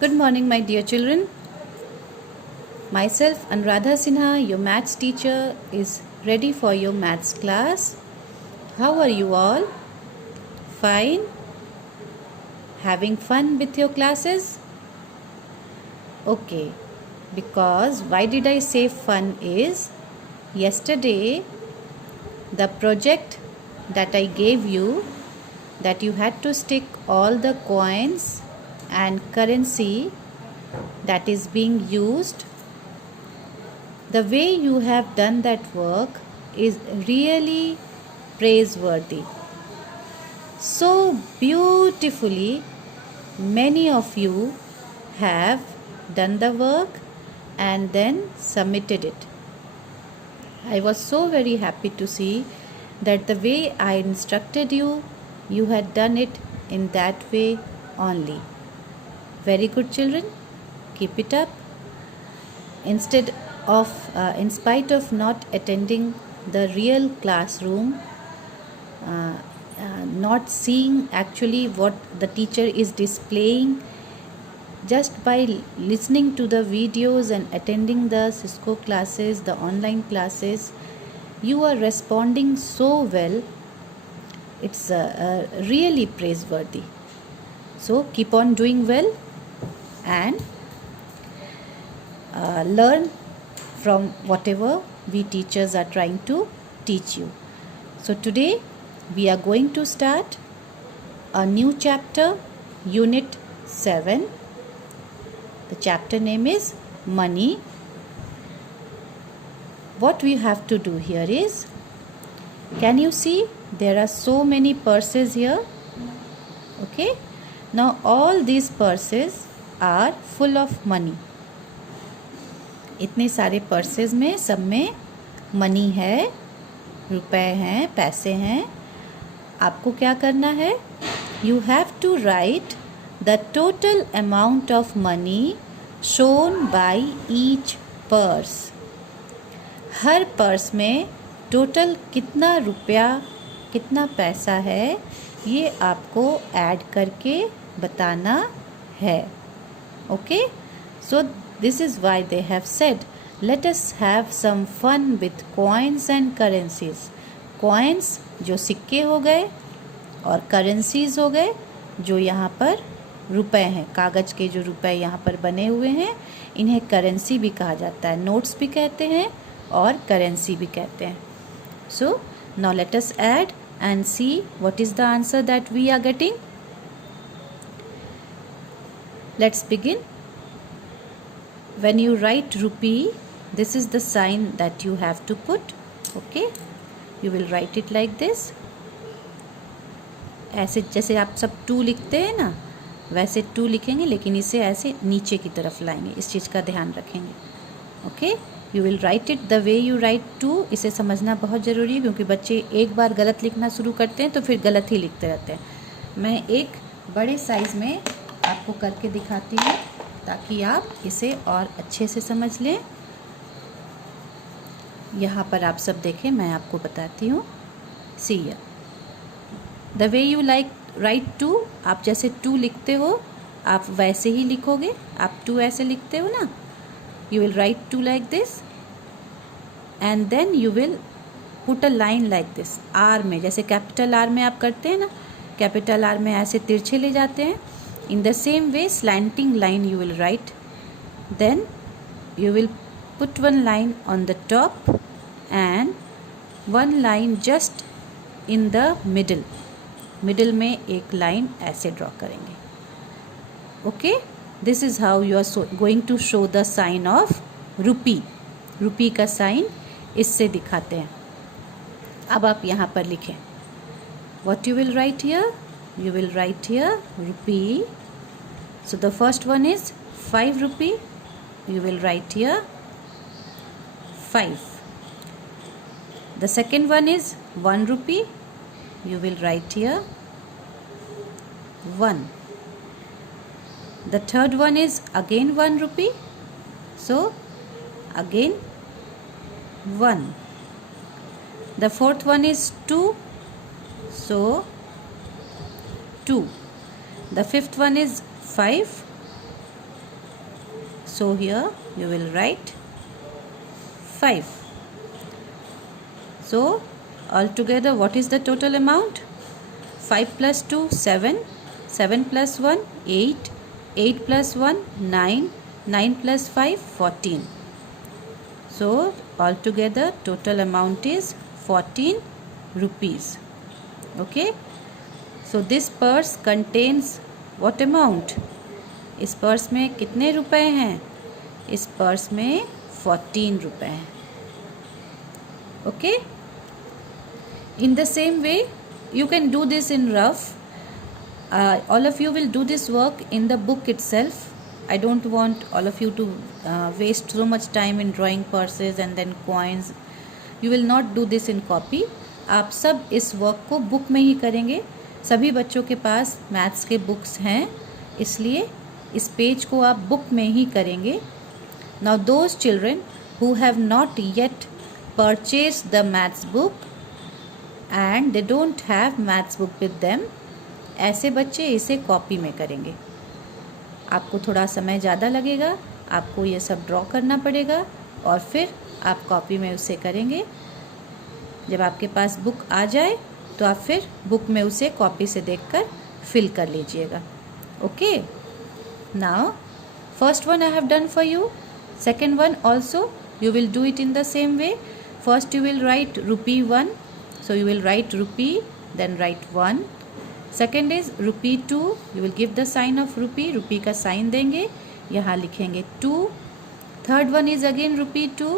Good morning, my dear children. Myself, Anuradha Sinha, your maths teacher, is ready for your maths class. How are you all? Fine? Having fun with your classes? Okay, because why did I say fun is yesterday the project that I gave you, that you had to stick all the coins and currency that is being used. The way you have done that work is really praiseworthy. So beautifully, many of you have done the work and then submitted it. I was so very happy to see that the way I instructed you, you had done it in that way only. Very good, children. Keep it up. In spite of not attending the real classroom, not seeing actually what the teacher is displaying, just by listening to the videos and attending the Cisco classes, the online classes, you are responding so well. It's really praiseworthy. So keep on doing well and learn from whatever we teachers are trying to teach you. So today we are going to start a new chapter, Unit 7. The chapter name is Money. What we have to do here is, can you see there are so many purses here? Okay. Now all these purses are full of money. इतने सारे purses में सब में money है, रुपए हैं, पैसे हैं. आपको क्या करना है? You have to write the total amount of money shown by each purse. Her purse में टोटल कितना रुपया, कितना पैसा है, ये आपको ऐड करके बताना है. Okay? So this is why they have said, let us have some fun with coins and currencies. Coins जो सिक्के हो गए और currencies हो गए जो यहाँ पर रुपए हैं, कागज़ के जो रुपए यहाँ पर बने हुए हैं, इन्हें करेंसी भी कहा जाता है, नोट्स भी कहते हैं और करेंसी भी कहते हैं. So now let us add and see what is the answer that we are getting. Let's begin. When you write rupee, this is the sign that you have to put. Okay, you will write it like this. ऐसे जैसे आप सब 2 लिखते हैं ना, वैसे 2 लिखेंगे, लेकिन इसे ऐसे नीचे की तरफ लाएंगे. इस चीज़ का ध्यान रखेंगे. Okay, you will right it the way you right 2. इसे समझना बहुत ज़रूरी है, क्योंकि बच्चे एक बार गलत लिखना शुरू करते हैं तो फिर गलत ही लिखते रहते हैं. मैं एक बड़े साइज़ में आपको करके दिखाती हूँ ताकि आप इसे और अच्छे से समझ लें. यहाँ पर आप सब देखें, मैं आपको बताती हूँ. See the way you like right 2. आप जैसे 2 लिखते हो आप वैसे ही लिखोगे. आप 2 ऐसे लिखते हो ना, you will write 2 like this and then you will put a line like this. R में, जैसे कैपिटल आर में आप करते हैं ना, कैपिटल आर में ऐसे तिरछे ले जाते हैं. In the same way, slanting line you will write. Then you will put one line on the top and one line just in the middle. Middle में एक line ऐसे draw करेंगे. Okay? This is how you are going to show the sign of rupee. Rupee का sign इससे दिखाते हैं. अब आप यहाँ पर लिखें. What you will write here? You will write here rupee. So the first one is 5 rupee. You will write here 5. The second one is 1 rupee. You will write here 1. The third one is again 1 rupee. So again 1. The fourth one is 2. So 2. The fifth one is 5. So here you will write 5. So altogether what is the total amount? 5 plus 2 7, 7 plus 1 8, 8 plus 1 9, 9 plus 5 14. So altogether total amount is 14 rupees. Okay. So this purse contains what amount? इस purse में कितने रुपए हैं? इस purse में 14 रुपए हैं. Okay. In the same way, you can do this in rough. All of you will do this work in the book itself. I don't want all of you to waste so much time in drawing purses and then coins. You will not do this in copy. आप सब इस work को book में ही करेंगे. सभी बच्चों के पास maths के बुक्स हैं, इसलिए इस पेज को आप बुक में ही करेंगे. Now those children who have not yet purchased the maths book and they don't have maths book with them, ऐसे बच्चे इसे कॉपी में करेंगे. आपको थोड़ा समय ज़्यादा लगेगा, आपको ये सब ड्रॉ करना पड़ेगा और फिर आप कॉपी में उसे करेंगे. जब आपके पास बुक आ जाए तो आप फिर बुक में उसे कॉपी से देखकर फिल कर लीजिएगा. Okay. Now first one I have done for you. Second one also you will do it in the same way. First you will write rupee 1, so you will write rupee, then write 1. Second is rupee 2, you will give the sign of rupee, rupee का sign देंगे, यहाँ लिखेंगे 2. Third one is again rupee 2,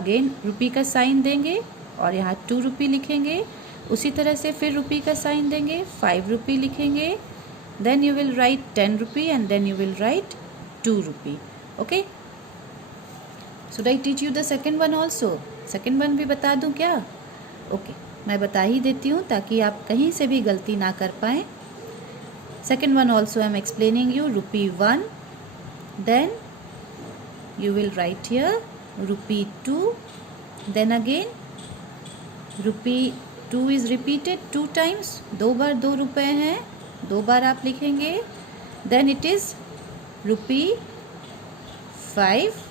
again rupee का sign देंगे और यहाँ 2 रुपये लिखेंगे. उसी तरह से फिर rupee का sign देंगे, 5 रुपये लिखेंगे, then you will write 10 rupee and then you will write 2 rupee. Okay. Should I teach you the second one also? Second one भी बता दूँ क्या? Okay, मैं बता ही देती हूँ ताकि आप कहीं से भी गलती ना कर पाएँ. Second one also I am explaining you. Rupee 1, then you will write here rupee 2, then again rupee 2 is repeated 2 times. 2 बार 2 रुपए हैं, 2 बार आप लिखेंगे. Then it is rupee 5.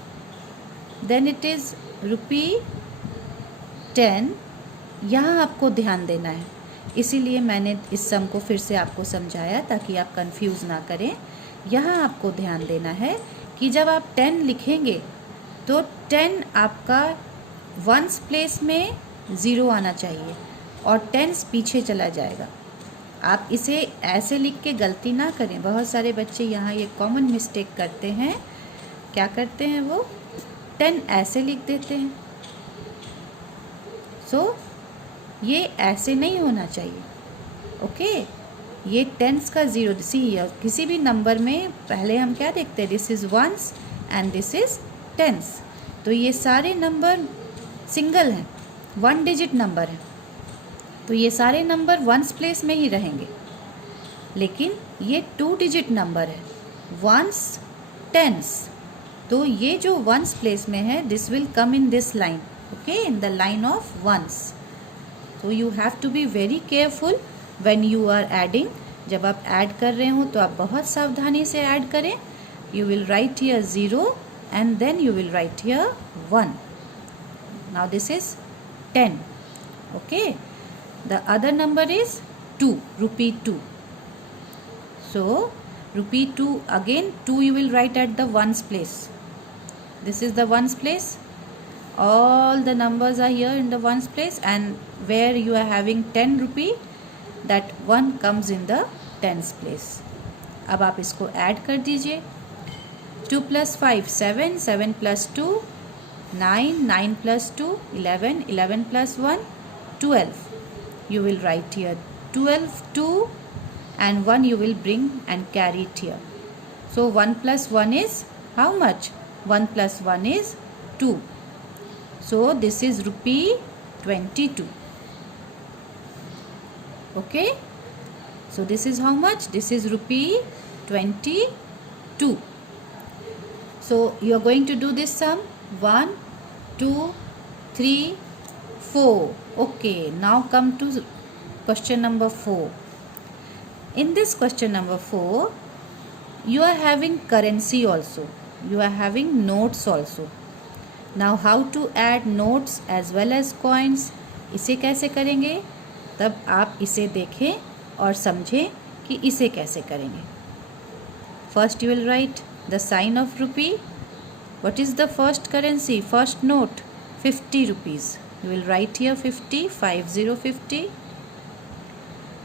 Then it is rupee 10. यहाँ आपको ध्यान देना है, इसीलिए मैंने इस सम को फिर से आपको समझाया ताकि आप कंफ्यूज ना करें. यहाँ आपको ध्यान देना है कि जब आप 10 लिखेंगे तो 10 आपका वंस प्लेस में 0 आना चाहिए और 10 पीछे चला जाएगा. आप इसे ऐसे लिख के गलती ना करें. बहुत सारे बच्चे यहाँ ये कॉमन मिस्टेक करते हैं. क्या करते हैं वो? 10 ऐसे लिख देते हैं. सो ये ऐसे नहीं होना चाहिए. ओके. ये टेंस का 0 सी किसी भी नंबर में पहले हम क्या देखते हैं? This is ones and this is tens. तो ये सारे नंबर सिंगल हैं, 1 डिजिट नंबर है, तो ये सारे नंबर वंस प्लेस में ही रहेंगे. लेकिन ये 2 डिजिट नंबर है, वंस टेंस. तो ये जो वंस प्लेस में है, this will come in this line. Okay, in the line of ones. तो you have to be very careful when you are adding. जब आप ऐड कर रहे हो तो आप बहुत सावधानी से ऐड करें. You will write here 0 and then you will write here 1. Now this is 10. Okay. The other number is 2, rupee 2. So rupee 2, again 2 you will write at the ones place. This is the ones place. All the numbers are here in the ones place, and where you are having 10 rupee, that 1 comes in the tens place. अब आप इसको add कर दीजिए. 2 plus 5 7, 7 plus 2 9, 9 plus 2 11, 11 plus 1 12. You will write here 12 2 and 1 you will bring and carry it here. So 1 plus 1 is how much? 1 plus 1 is 2. So this is rupee 22. Okay. So this is how much? This is rupee 22. So you are going to do this sum. 1 2 3 4. Okay. Now come to question number 4. In this question number 4, you are having currency also. You are having notes also. Now how to add notes as well as coins? इसे कैसे करेंगे? तब आप इसे देखें और समझें कि इसे कैसे करेंगे. First you will write the sign of rupee. What is the first currency? First note 50 rupees. You will write here 50, 50.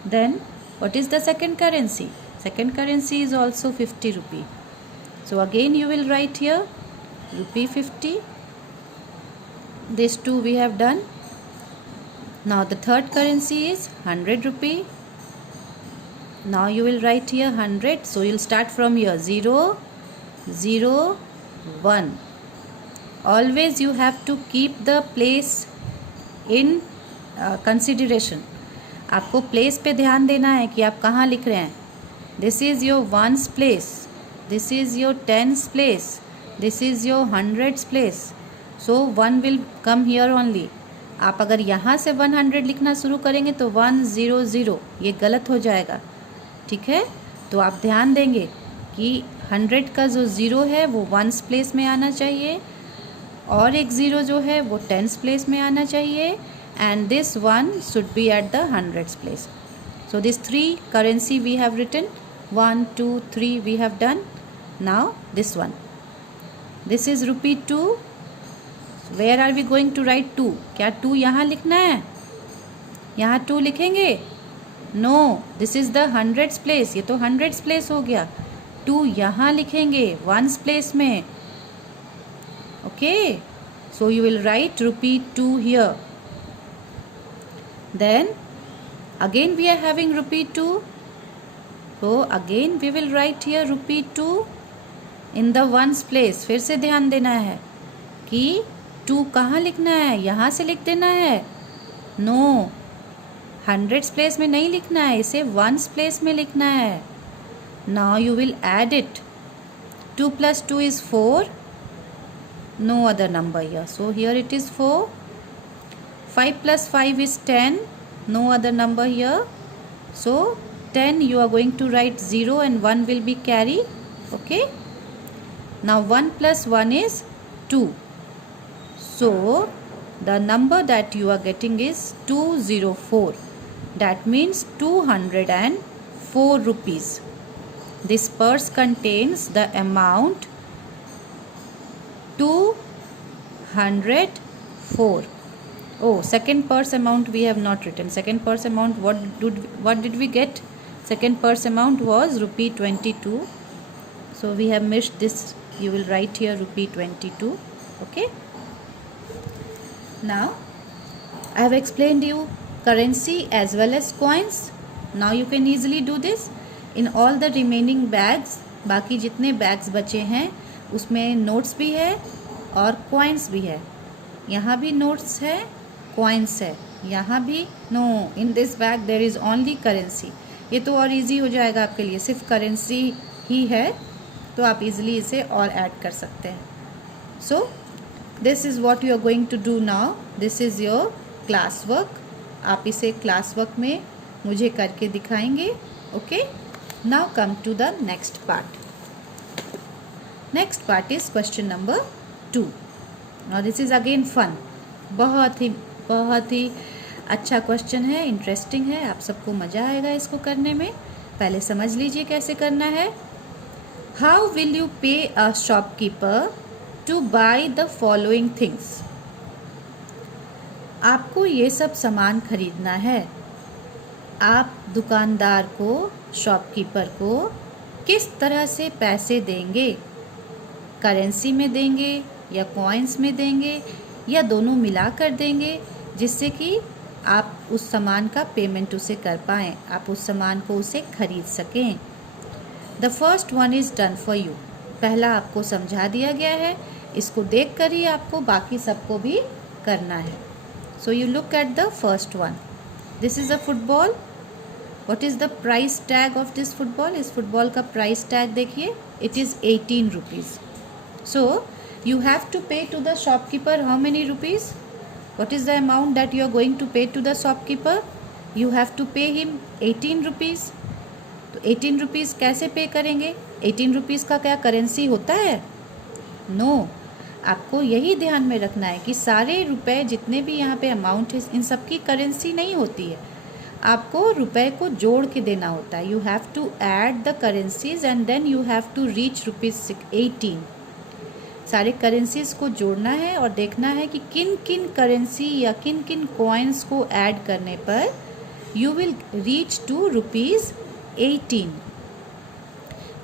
Then what is the second currency? Second currency is also 50 rupee. So again you will write here rupee 50. These two we have done. Now the third currency is 100 rupee. Now you will write here 100. So you will start from here 0, 0, 1. Always you have to keep the place in consideration. आपको place पे ध्यान देना है कि आप कहाँ लिख रहे हैं. This is your ones place, this is your tens place, this is your hundreds place. So 1 will come here only. आप अगर यहाँ से 100 लिखना शुरू करेंगे तो 100 ये गलत हो जाएगा. ठीक है, तो आप ध्यान देंगे कि 100 का जो ज़ीरो है वो वंस प्लेस में आना चाहिए और एक ज़ीरो जो है वो टेंस प्लेस में आना चाहिए. And this one should be at the hundreds place. So these 3 currency we have written. 1, 2, 3 we have done. Now this one. This is rupee 2. Where are we going to write 2? क्या 2 यहाँ लिखना है? यहाँ 2 लिखेंगे? No, this is the hundreds place. ये तो hundreds place हो गया. 2 यहाँ लिखेंगे ones place में. Okay. So you will write rupee 2 here. Then again we are having rupee 2. So again we will write here rupee 2 in the ones place. फिर से ध्यान देना है कि 2 कहाँ लिखना है. यहाँ से लिख देना है. नो, हंड्रेड्स प्लेस में नहीं लिखना है, इसे वंस प्लेस में लिखना है. Now you will add it. 2 plus 2 is 4. No other number here. So here it is 4. 5 plus 5 is 10. No other number here. So 10 you are going to write 0 and 1 will be carry. Okay. Now 1 plus 1 is 2. So the number that you are getting is 204. That means 204 rupees. This purse contains the amount 204. Oh, second purse amount we have not written. Second purse amount, what did we get? Second purse amount was rupee 22. So we have missed this. You will write here rupee 22. Okay. Now I have explained you currency as well as coins. Now you can easily do this in all the remaining bags. बाकी जितने bags बचे हैं उसमें notes भी है और coins भी है. यहाँ भी notes है, coins है. यहाँ भी no, in this bag there is only currency. ये तो और easy हो जाएगा आपके लिए. सिर्फ currency ही है तो आप easily इसे और add कर सकते हैं. So this is what you are going to do now. This is your class work. आप इसे class work में मुझे करके दिखाएंगे. Okay. Now come to the next part. Next part is question number 2. Now this is again fun. बहुत ही अच्छा question है, interesting है. आप सबको मज़ा आएगा इसको करने में. पहले समझ लीजिए कैसे करना है. How will you pay a shopkeeper to buy the following things. आपको ये सब सामान खरीदना है. आप दुकानदार को, शॉपकीपर को किस तरह से पैसे देंगे. करेंसी में देंगे या कॉइन्स में देंगे या दोनों मिला कर देंगे, जिससे कि आप उस सामान का पेमेंट उसे कर पाएँ, आप उस सामान को उसे खरीद सकें. The first one is done for you. पहला आपको समझा दिया गया है. इसको देख कर ही आपको बाकी सबको भी करना है. So you look at the first one. This is a football. What is the price tag of this football. इस फुटबॉल का प्राइस टैग देखिए. It is 18 rupees. So you have to pay to the shopkeeper how many rupees. What is the amount that you are going to pay to the shopkeeper. You have to pay him 18 rupees. तो 18 rupees कैसे पे करेंगे. 18 rupees का क्या currency होता है. No, आपको यही ध्यान में रखना है कि सारे रुपए जितने भी यहाँ पे अमाउंट है इन सब की करेंसी नहीं होती है, आपको रुपए को जोड़ के देना होता है। You have to add the currencies and then you have to reach ₹18। सारे करेंसीज को जोड़ना है और देखना है कि किन किन करेंसी या किन किन कॉइन्स को ऐड करने पर यू विल रीच टू ₹18,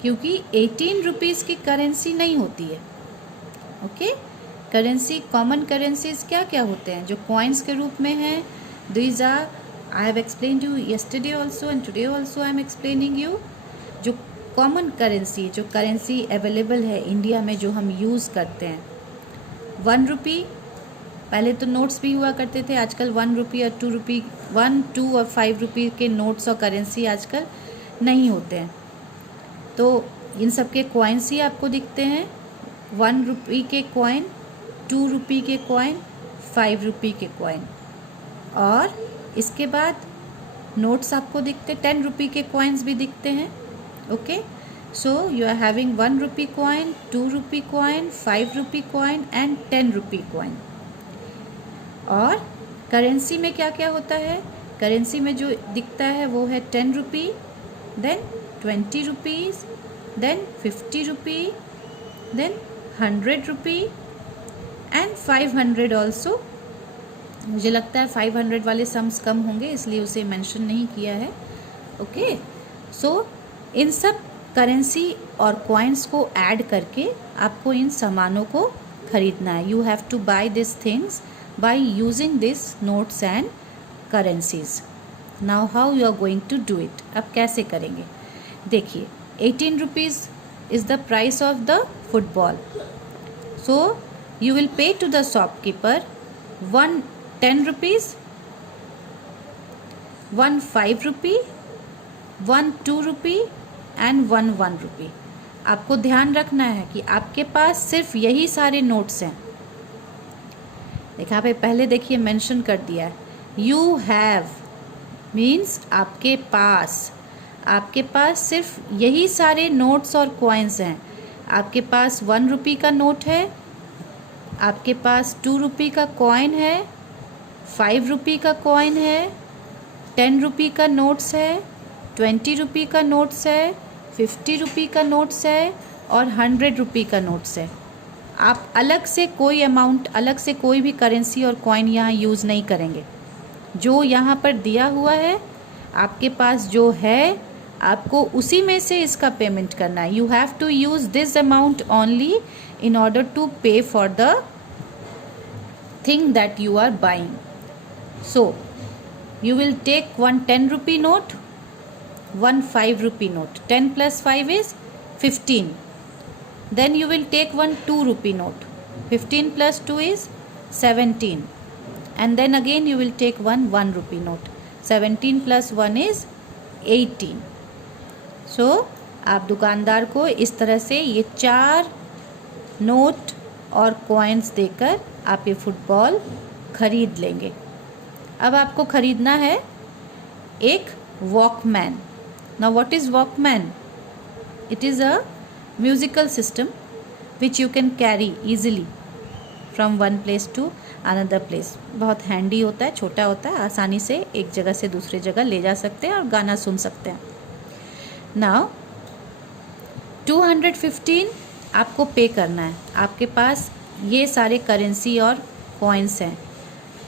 क्योंकि 18 रुपीज़ की करेंसी नहीं होती है। ओके, करेंसी, कॉमन करेंसीज क्या क्या होते हैं जो कॉइन्स के रूप में हैं? These are, I have explained you yesterday also and today also I am explaining you. जो कॉमन करेंसी, जो करेंसी अवेलेबल है इंडिया में जो हम यूज़ करते हैं, 1 रुपी, पहले तो नोट्स भी हुआ करते थे, आजकल 1 रुपी और 2 रुपी, 1, 2 और 5 रुपी के नोट्स और करेंसी आजकल नहीं होते हैं। तो इन सब के कॉइन्स ही आपको दिखते हैं, 1 रुपी के कॉइन, 2 रुपी के कॉइन, 5 रुपी के कॉइन, और इसके बाद नोट्स आपको दिखते, 10 रुपी के कॉइन्स भी दिखते हैं। Okay, so you are having 1 rupee coin, 2 rupee coin, 5 rupee coin and 10 rupee coin. और करेंसी में क्या क्या होता है? करेंसी में जो दिखता है वो है 10 rupee, then 20 rupees, then 50 rupee, then 100 rupee and 500 also. मुझे लगता है 500 वाले सम्स कम होंगे इसलिए उसे मेंशन नहीं किया है। ओके, सो इन सब करेंसी और कॉइन्स को ऐड करके आपको इन सामानों को खरीदना है। You have to buy this things by using this notes and currencies. Now how you are going to do it? अब कैसे करेंगे? देखिए, 18 rupees is the price of the football, so you will pay to the shopkeeper 1 10 rupees, 1 5 rupee, 1 2 rupee and 1 1 rupee। आपको ध्यान रखना है कि आपके पास सिर्फ यही सारे नोट्स हैं। देखा, यहाँ पे पहले देखिए मेंशन कर दिया है, यू हैव मीन्स आपके पास सिर्फ यही सारे नोट्स और कॉइन्स हैं। आपके पास 1 रुपी का नोट है, आपके पास 2 रुपी का कॉइन है, 5 रुपी का कॉइन है, 10 रुपी का नोट्स है, 20 रुपी का नोट्स है, 50 रुपी का नोट्स है और 100 रुपी का नोट्स है। आप अलग से कोई अमाउंट, अलग से कोई भी करेंसी और कॉइन यहाँ यूज़ नहीं करेंगे। जो यहाँ पर दिया हुआ है, आपके पास जो है, आपको उसी में से इसका पेमेंट करना है। You have to use this amount only in order to pay for the thing that you are buying. So you will take 1 10 rupee note, 1 5 rupee note, 10 plus 5 is 15. Then you will take 1 2 rupee note, 15 plus 2 is 17. And then again you will take 1 1 rupee note, 17 plus 1 is 18. So आप दुकानदार को इस तरह से ये 4 note और coins देकर आप ये फुटबॉल खरीद लेंगे। अब आपको खरीदना है एक Walkman. Now what is Walkman? It is a musical system which you can carry easily from one place to another place. बहुत हैंडी होता है, छोटा होता है, आसानी से एक जगह से दूसरी जगह ले जा सकते हैं और गाना सुन सकते हैं। नाउ 215 आपको पे करना है। आपके पास ये सारे करेंसी और कॉइन्स हैं,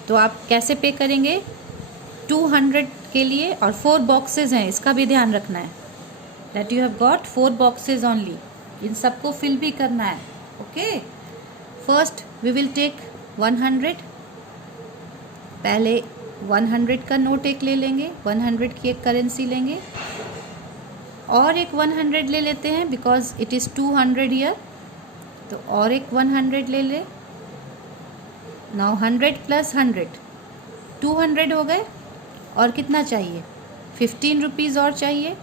तो आप कैसे पे करेंगे? 200 के लिए, और 4 बॉक्सेस हैं, इसका भी ध्यान रखना है that you have got 4 boxes only. इन सबको फिल भी करना है। Okay, first we will take 100। पहले 100 का नोट एक ले लेंगे, 100 की एक करेंसी लेंगे, और एक 100 ले लेते हैं बिकॉज इट इज़ 200 ईयर, तो और एक 100 ले ले। नाउ 100 प्लस 100 200 हो गए, और कितना चाहिए? 15 रुपीज़ और चाहिए,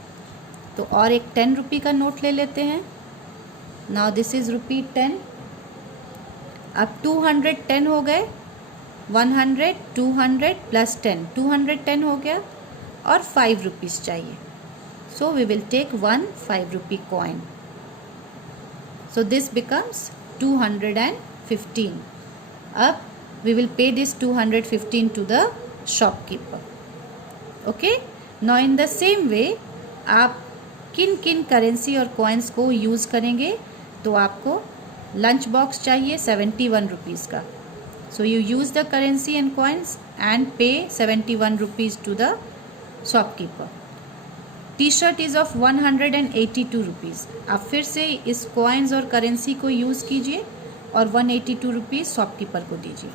तो और एक 10 रुपी का नोट ले लेते हैं। नाउ दिस इज़ रुपी 10। अब 210 हो गए, 100 200 प्लस 10 210 हो गया, और 5 रुपीज़ चाहिए। So we will take 1 5 rupee coin. So this becomes 215. अब we will pay this 215 to the shopkeeper. Okay, now in the same way आप किन किन करेंसी और कॉइन्स को यूज़ करेंगे? तो आपको लंच बॉक्स चाहिए 71 रुपीज़ का. So you use the currency and coins and pay 71 rupees to the shopkeeper. T-shirt is of 182 rupees. आप फिर से इस coins और currency को यूज़ कीजिए और 182 rupees shopkeeper को दीजिए.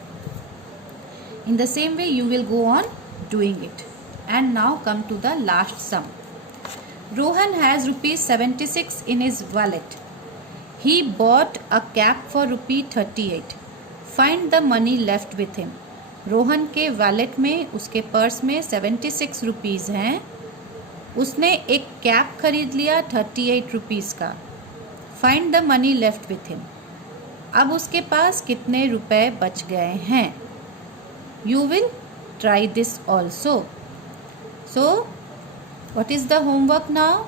In the same way you will go on doing it. And now come to the last sum. Rohan has rupees 76 in his wallet. He bought a cap for rupee 38. Find the money left with him. Rohan के wallet में, उसके purse में 76 rupees हैं. उसने एक cap खरीद लिया 38 rupees का. Find the money left with him. अब उसके पास कितने रुपए बच गए हैं? You will try this also. So what is the homework now?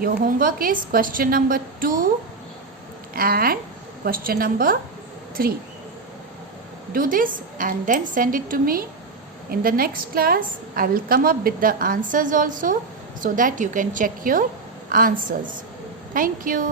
Your homework is question number 2 and question number 3. Do this and then send it to me. In the next class, I will come up with the answers also so that you can check your answers. Thank you.